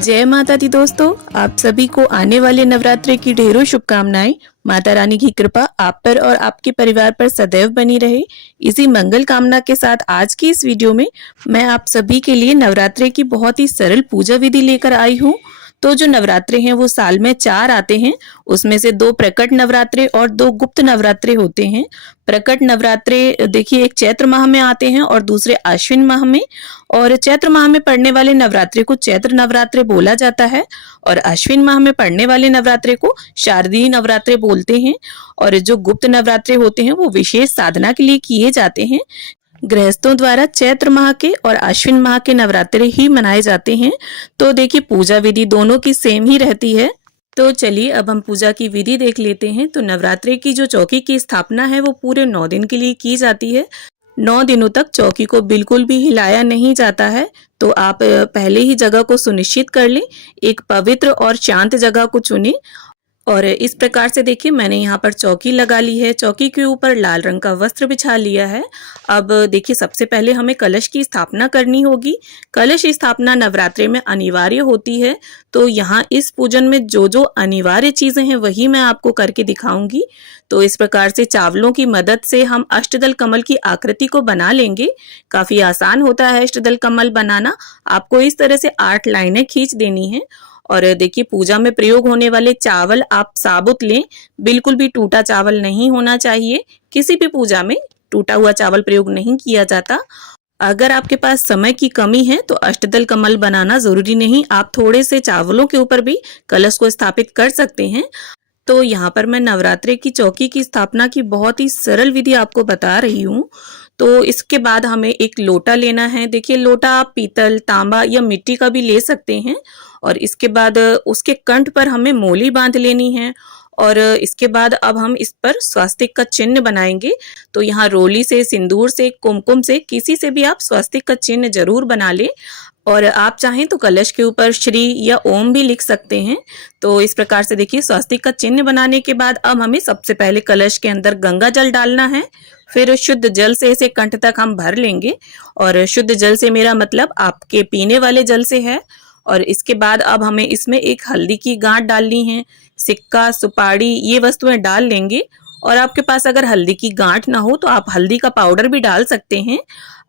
जय माता दी दोस्तों, आप सभी को आने वाले नवरात्रि की ढेरों शुभकामनाएं। माता रानी की कृपा आप पर और आपके परिवार पर सदैव बनी रहे। इसी मंगल कामना के साथ आज की इस वीडियो में मैं आप सभी के लिए नवरात्रि की बहुत ही सरल पूजा विधि लेकर आई हूँ। तो जो नवरात्रे हैं वो साल में 4 आते हैं, उसमें से 2 प्रकट नवरात्रे और 2 गुप्त नवरात्रे होते हैं। प्रकट नवरात्रे देखिए एक चैत्र माह में आते हैं और दूसरे आश्विन माह में। और चैत्र माह में पड़ने वाले नवरात्रे को चैत्र नवरात्रे बोला जाता है और अश्विन माह में पड़ने वाले नवरात्रे को शारदीय नवरात्रे बोलते हैं। और जो गुप्त नवरात्रे होते हैं वो विशेष साधना के लिए किए जाते हैं। गृहस्थों द्वारा चैत्र माह के और अश्विन माह के नवरात्रे ही मनाए जाते हैं। तो देखिए पूजा विधि दोनों की सेम ही रहती है। तो चलिए अब हम पूजा की विधि देख लेते हैं। तो नवरात्रि की जो चौकी की स्थापना है वो पूरे 9 दिन के लिए की जाती है। 9 दिनों तक चौकी को बिल्कुल भी हिलाया नहीं जाता है। तो आप पहले ही जगह को सुनिश्चित कर लें, एक पवित्र और शांत जगह को चुनें। और इस प्रकार से देखिए मैंने यहाँ पर चौकी लगा ली है। चौकी के ऊपर लाल रंग का वस्त्र बिछा लिया है। अब देखिए सबसे पहले हमें कलश की स्थापना करनी होगी। कलश स्थापना नवरात्रि में अनिवार्य होती है। तो यहाँ इस पूजन में जो जो अनिवार्य चीजें हैं वही मैं आपको करके दिखाऊंगी। तो इस प्रकार से चावलों की मदद से हम अष्टदल कमल की आकृति को बना लेंगे। काफी आसान होता है अष्टदल कमल बनाना। आपको इस तरह से 8 लाइनें खींच देनी है। और देखिए पूजा में प्रयोग होने वाले चावल आप साबुत लें, बिल्कुल भी टूटा चावल नहीं होना चाहिए। किसी भी पूजा में टूटा हुआ चावल प्रयोग नहीं किया जाता। अगर आपके पास समय की कमी है तो अष्टदल कमल बनाना जरूरी नहीं, आप थोड़े से चावलों के ऊपर भी कलश को स्थापित कर सकते हैं। तो यहाँ पर मैं नवरात्रि की चौकी की स्थापना की बहुत ही सरल विधि आपको बता रही हूँ। तो इसके बाद हमें एक लोटा लेना है। देखिए लोटा आप पीतल, तांबा या मिट्टी का भी ले सकते हैं। और इसके बाद उसके कंठ पर हमें मोली बांध लेनी है। और इसके बाद अब हम इस पर स्वास्तिक का चिन्ह बनाएंगे। तो यहाँ रोली से, सिंदूर से, कुमकुम से, किसी से भी आप स्वास्तिक का चिन्ह जरूर बना लें। और आप चाहें तो कलश के ऊपर श्री या ओम भी लिख सकते हैं। तो इस प्रकार से देखिए स्वास्तिक का चिन्ह बनाने के बाद अब हमें सबसे पहले कलश के अंदर गंगा जल डालना है। फिर शुद्ध जल से इसे कंठ तक हम भर लेंगे। और शुद्ध जल से मेरा मतलब आपके पीने वाले जल से है। और इसके बाद अब हमें इसमें एक हल्दी की गांठ डालनी है। सिक्का, सुपारी ये वस्तुएं डाल लेंगे। और आपके पास अगर हल्दी की गांठ ना हो तो आप हल्दी का पाउडर भी डाल सकते हैं।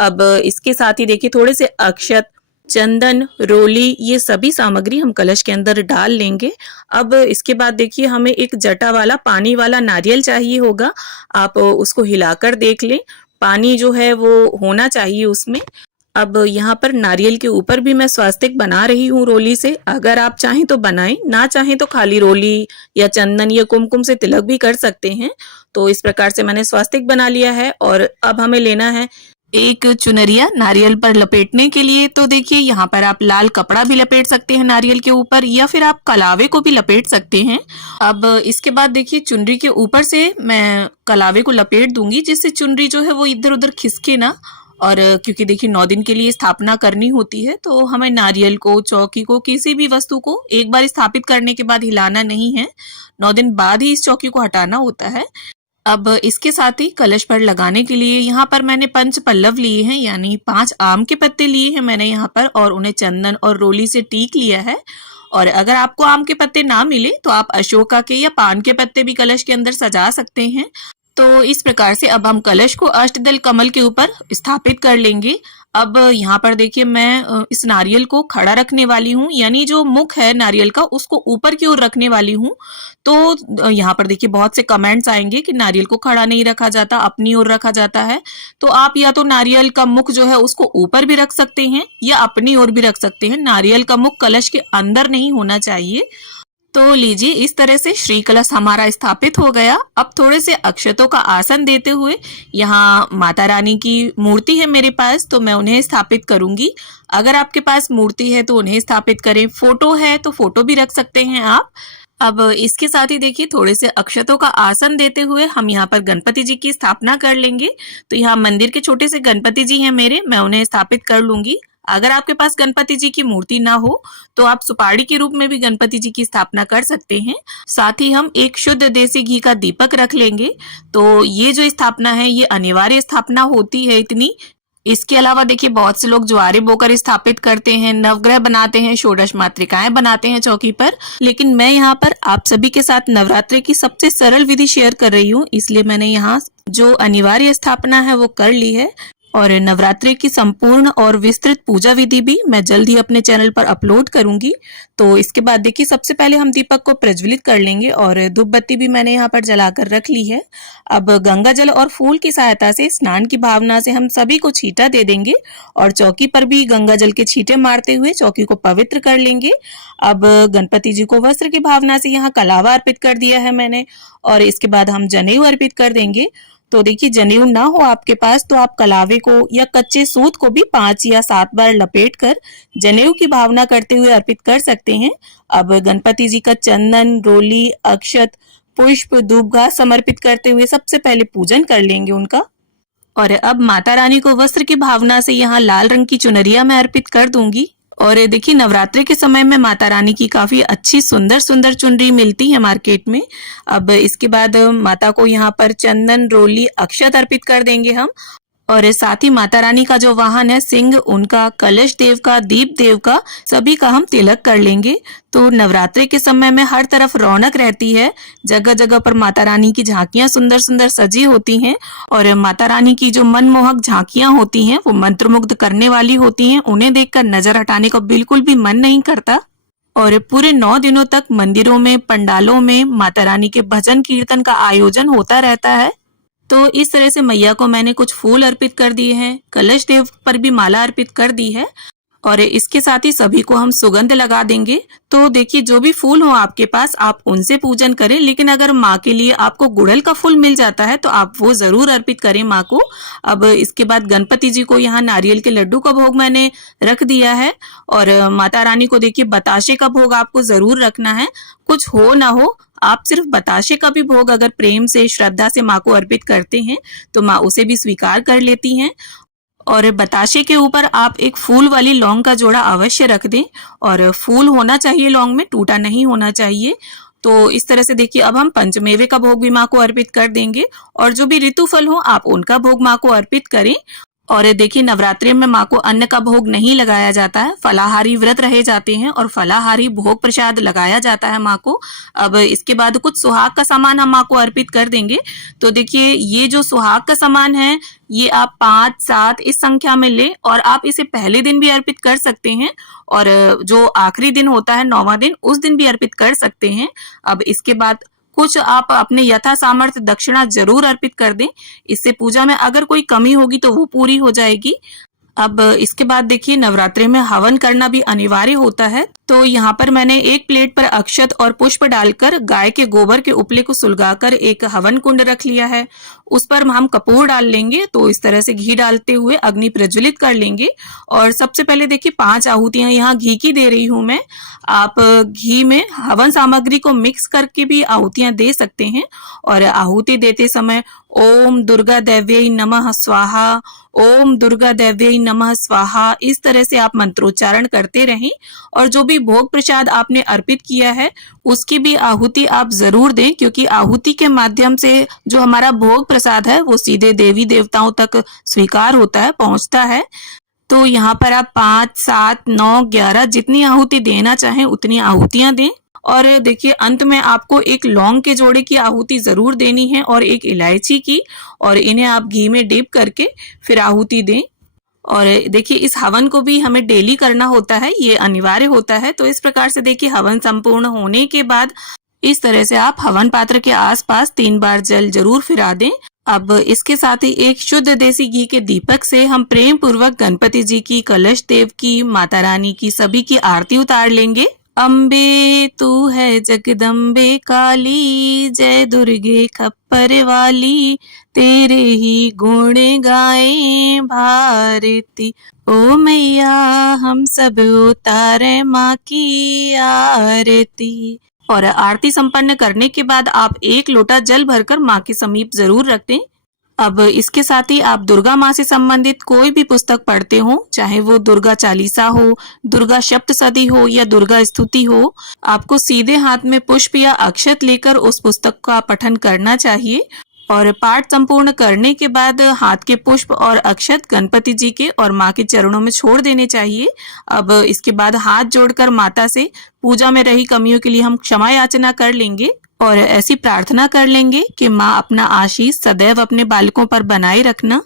अब इसके साथ ही देखिए थोड़े से अक्षत, चंदन, रोली ये सभी सामग्री हम कलश के अंदर डाल लेंगे। अब इसके बाद देखिए हमें एक जटा वाला पानी वाला नारियल चाहिए होगा। आप उसको हिलाकर देख लें, पानी जो है वो होना चाहिए उसमें। अब यहाँ पर नारियल के ऊपर भी मैं स्वास्तिक बना रही हूँ रोली से। अगर आप चाहें तो बनाएं, ना चाहें तो खाली रोली या चंदन या कुमकुम से तिलक भी कर सकते हैं। तो इस प्रकार से मैंने स्वास्तिक बना लिया है। और अब हमें लेना है एक चुनरिया नारियल पर लपेटने के लिए। तो देखिए यहाँ पर आप लाल कपड़ा भी लपेट सकते हैं नारियल के ऊपर, या फिर आप कलावे को भी लपेट सकते हैं। अब इसके बाद देखिए चुनरी के ऊपर से मैं कलावे को लपेट दूंगी, जिससे चुनरी जो है वो इधर उधर खिसके ना। और क्योंकि देखिए 9 दिन के लिए स्थापना करनी होती है तो हमें नारियल को, चौकी को, किसी भी वस्तु को एक बार स्थापित करने के बाद हिलाना नहीं है। 9 दिन बाद ही इस चौकी को हटाना होता है। अब इसके साथ ही कलश पर लगाने के लिए यहाँ पर मैंने 5 पल्लव लिए हैं, यानी 5 आम के पत्ते लिए हैं मैंने यहाँ पर, और उन्हें चंदन और रोली से टीक लिया है। और अगर आपको आम के पत्ते ना मिले तो आप अशोका के या पान के पत्ते भी कलश के अंदर सजा सकते हैं। तो इस प्रकार से अब हम कलश को अष्टदल कमल के ऊपर स्थापित कर लेंगे। अब यहाँ पर देखिए मैं इस नारियल को खड़ा रखने वाली हूँ, यानी जो मुख है नारियल का उसको ऊपर की ओर रखने वाली हूँ। तो यहाँ पर देखिए बहुत से कमेंट्स आएंगे कि नारियल को खड़ा नहीं रखा जाता, अपनी ओर रखा जाता है। तो आप या तो नारियल का मुख जो है उसको ऊपर भी रख सकते हैं या अपनी ओर भी रख सकते हैं। नारियल का मुख कलश के अंदर नहीं होना चाहिए। तो लीजिए इस तरह से श्री कलश हमारा स्थापित हो गया। अब थोड़े से अक्षतों का आसन देते हुए, यहाँ माता रानी की मूर्ति है मेरे पास तो मैं उन्हें स्थापित करूंगी। अगर आपके पास मूर्ति है तो उन्हें स्थापित करें, फोटो है तो फोटो भी रख सकते हैं आप। अब इसके साथ ही देखिए थोड़े से अक्षतों का आसन देते हुए हम यहाँ पर गणपति जी की स्थापना कर लेंगे। तो यहाँ मंदिर के छोटे से गणपति जी हैं मेरे, मैं उन्हें स्थापित कर लूंगी। अगर आपके पास गणपति जी की मूर्ति ना हो तो आप सुपारी के रूप में भी गणपति जी की स्थापना कर सकते हैं। साथ ही हम एक शुद्ध देसी घी का दीपक रख लेंगे। तो ये जो स्थापना है ये अनिवार्य स्थापना होती है इतनी, इसके अलावा देखिए बहुत से लोग ज्वारे बोकर स्थापित करते हैं, नवग्रह बनाते हैं, षोडश मातृकाएं बनाते हैं चौकी पर। लेकिन मैं यहाँ पर आप सभी के साथ नवरात्रि की सबसे सरल विधि शेयर कर रही हूँ, इसलिए मैंने यहाँ जो अनिवार्य स्थापना है वो कर ली है। और नवरात्रि की संपूर्ण और विस्तृत पूजा विधि भी मैं जल्द ही अपने चैनल पर अपलोड करूंगी। तो इसके बाद देखिए सबसे पहले हम दीपक को प्रज्वलित कर लेंगे और धूप बत्ती भी मैंने यहाँ पर जलाकर रख ली है। अब गंगा जल और फूल की सहायता से स्नान की भावना से हम सभी को छींटा दे देंगे और चौकी पर भी गंगा जल के छींटे मारते हुए चौकी को पवित्र कर लेंगे। अब गणपति जी को वस्त्र की भावना से यहाँ कलावा अर्पित कर दिया है मैंने और इसके बाद हम जनेऊ अर्पित कर देंगे। तो देखिए जनेऊ ना हो आपके पास तो आप कलावे को या कच्चे सूत को भी 5 या 7 बार लपेट कर जनेऊ की भावना करते हुए अर्पित कर सकते हैं। अब गणपति जी का चंदन, रोली, अक्षत, पुष्प, धूप घास समर्पित करते हुए सबसे पहले पूजन कर लेंगे उनका। और अब माता रानी को वस्त्र की भावना से यहाँ लाल रंग की चुनरिया मैं अर्पित कर दूंगी। और देखिए नवरात्रि के समय में माता रानी की काफी अच्छी सुंदर सुंदर चुनरी मिलती है मार्केट में। अब इसके बाद माता को यहाँ पर चंदन, रोली, अक्षत अर्पित कर देंगे हम। और साथ ही माता रानी का जो वाहन है सिंह, उनका, कलश देव का, दीप देव का, सभी का हम तिलक कर लेंगे। तो नवरात्रि के समय में हर तरफ रौनक रहती है, जगह जगह पर माता रानी की झांकियां सुंदर सुंदर सजी होती हैं और माता रानी की जो मनमोहक झांकियां होती हैं वो मंत्रमुग्ध करने वाली होती हैं। उन्हें देखकर नजर हटाने को बिल्कुल भी मन नहीं करता। और पूरे 9 दिनों तक मंदिरों में, पंडालों में माता रानी के भजन कीर्तन का आयोजन होता रहता है। तो इस तरह से मैया को मैंने कुछ फूल अर्पित कर दिए हैं, कलश देव पर भी माला अर्पित कर दी है और इसके साथ ही सभी को हम सुगंध लगा देंगे। तो देखिए जो भी फूल हो आपके पास आप उनसे पूजन करें, लेकिन अगर माँ के लिए आपको गुड़हल का फूल मिल जाता है तो आप वो जरूर अर्पित करें माँ को। अब इसके बाद गणपति जी को यहाँ नारियल के लड्डू का भोग मैंने रख दिया है और माता रानी को देखिए बताशे का भोग आपको जरूर रखना है। कुछ हो ना हो आप सिर्फ बताशे का भी भोग अगर प्रेम से, श्रद्धा से माँ को अर्पित करते हैं तो माँ उसे भी स्वीकार कर लेती हैं। और बताशे के ऊपर आप एक फूल वाली लौंग का जोड़ा अवश्य रख दें और फूल होना चाहिए लौंग में, टूटा नहीं होना चाहिए। तो इस तरह से देखिए अब हम पंचमेवे का भोग भी माँ को अर्पित कर देंगे और जो भी ऋतु फल हो आप उनका भोग माँ को अर्पित करें। और देखिए नवरात्रि में माँ को अन्न का भोग नहीं लगाया जाता है, फलाहारी व्रत रहे जाते हैं और फलाहारी भोग प्रसाद लगाया जाता है माँ को। अब इसके बाद कुछ सुहाग का सामान हम माँ को अर्पित कर देंगे। तो देखिए ये जो सुहाग का सामान है ये आप 5, 7 इस संख्या में ले और आप इसे पहले दिन भी अर्पित कर सकते हैं और जो आखिरी दिन होता है 9वां दिन, उस दिन भी अर्पित कर सकते हैं। अब इसके बाद कुछ आप अपने यथा सामर्थ्य दक्षिणा जरूर अर्पित कर दें, इससे पूजा में अगर कोई कमी होगी तो वो पूरी हो जाएगी। अब इसके बाद देखिए नवरात्रि में हवन करना भी अनिवार्य होता है। तो यहाँ पर मैंने एक प्लेट पर अक्षत और पुष्प डालकर गाय के गोबर के उपले को सुलगाकर एक हवन कुंड रख लिया है। उस पर हम कपूर डाल लेंगे। तो इस तरह से घी डालते हुए अग्नि प्रज्वलित कर लेंगे और सबसे पहले देखिए 5 आहुतियां यहाँ घी की दे रही हूं मैं। आप घी में हवन सामग्री को मिक्स करके भी आहुतियां दे सकते हैं और आहुति देते समय ओम दुर्गा देव्यै नमः स्वाहा, ओम दुर्गा देव्यै नमः स्वाहा, इस तरह से आप मंत्रोच्चारण करते रहें और जो भी भोग प्रसाद आपने अर्पित किया है उसकी भी आहुति आप जरूर दें, क्योंकि आहुति के माध्यम से जो हमारा भोग प्रसाद है वो सीधे देवी देवताओं तक स्वीकार होता है, पहुंचता है। तो यहाँ पर आप 5, 7, 9, 11 जितनी आहुति देना चाहें उतनी आहुतियां दें। और देखिए अंत में आपको एक लौंग के जोड़े की आहुति जरूर देनी है और एक इलायची की, और इन्हें आप घी में डिप करके फिर आहुति दें। और देखिए इस हवन को भी हमें डेली करना होता है, ये अनिवार्य होता है। तो इस प्रकार से देखिए हवन संपूर्ण होने के बाद इस तरह से आप हवन पात्र के आसपास 3 बार जल जरूर फिरा दें। अब इसके साथ ही एक शुद्ध देसी घी के दीपक से हम प्रेम पूर्वक गणपति जी की, कलश देव की, माता रानी की, सभी की आरती उतार लेंगे। अम्बे तू है जगदम्बे काली, जय दुर्गे खप्पर वाली, तेरे ही गुण गाए भारती, ओ मैया हम सब उतारे माँ की आरती। और आरती संपन्न करने के बाद आप 1 लोटा जल भरकर माँ के समीप जरूर रख दें। अब इसके साथ ही आप दुर्गा माँ से संबंधित कोई भी पुस्तक पढ़ते हो, चाहे वो दुर्गा चालीसा हो, दुर्गा सप्तशती हो या दुर्गा स्तुति हो, आपको सीधे हाथ में पुष्प या अक्षत लेकर उस पुस्तक का पठन करना चाहिए। और पाठ संपूर्ण करने के बाद हाथ के पुष्प और अक्षत गणपति जी के और माँ के चरणों में छोड़ देने चाहिए। अब इसके बाद हाथ जोड़कर माता से पूजा में रही कमियों के लिए हम क्षमा याचना कर लेंगे और ऐसी प्रार्थना कर लेंगे कि माँ अपना आशीष सदैव अपने बालकों पर बनाए रखना।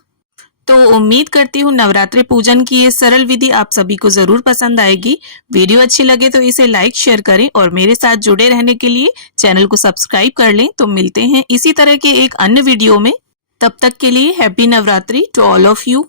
तो उम्मीद करती हूँ नवरात्रि पूजन की ये सरल विधि आप सभी को जरूर पसंद आएगी। वीडियो अच्छी लगे तो इसे लाइक शेयर करें और मेरे साथ जुड़े रहने के लिए चैनल को सब्सक्राइब कर लें। तो मिलते हैं इसी तरह के एक अन्य वीडियो में, तब तक के लिए happy Navratri to all of you.